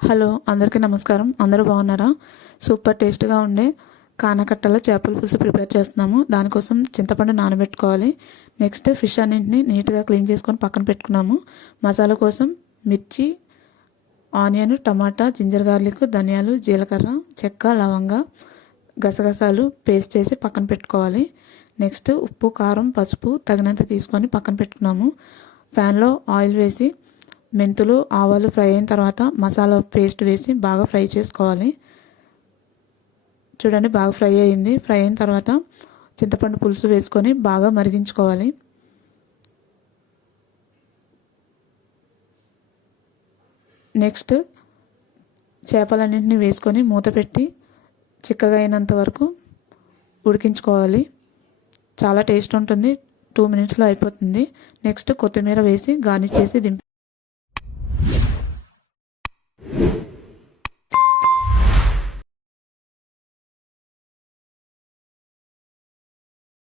Hello అందరికీ నమస్కారం. అందరూ బాగున్నారా? సూపర్ టేస్ట్గా ఉండే కానకట్టల చేపల పులుసు ప్రిపేర్ చేస్తున్నాము. దానికోసం చింతపండు నానబెట్టుకోవాలి. నెక్స్ట్ ఫిష్ అన్నింటిని నీట్గా క్లీన్ చేసుకొని పక్కన పెట్టుకున్నాము. మసాలా కోసం మిర్చి ఆనియన్ టమాటా జింజర్ గార్లిక్ ధనియాలు జీలకర్ర చెక్క లవంగ గసగసాలు పేస్ట్ చేసి పక్కన పెట్టుకోవాలి. నెక్స్ట్ ఉప్పు కారం పసుపు తగినంత తీసుకొని పక్కన పెట్టుకున్నాము. ప్యాన్లో ఆయిల్ వేసి మెంతులు ఆవాలు ఫ్రై అయిన తర్వాత మసాలా పేస్ట్ వేసి బాగా ఫ్రై చేసుకోవాలి. చూడండి బాగా ఫ్రై అయింది. ఫ్రై అయిన తర్వాత చింతపండు పులుసు వేసుకొని బాగా మరిగించుకోవాలి. నెక్స్ట్ చేపలన్నింటినీ వేసుకొని మూత పెట్టి చిక్కగా అయినంత వరకు ఉడికించుకోవాలి. చాలా టేస్ట్ ఉంటుంది. టూ మినిట్స్లో అయిపోతుంది. నెక్స్ట్ కొత్తిమీర వేసి గార్నిష్ చేసి దింపి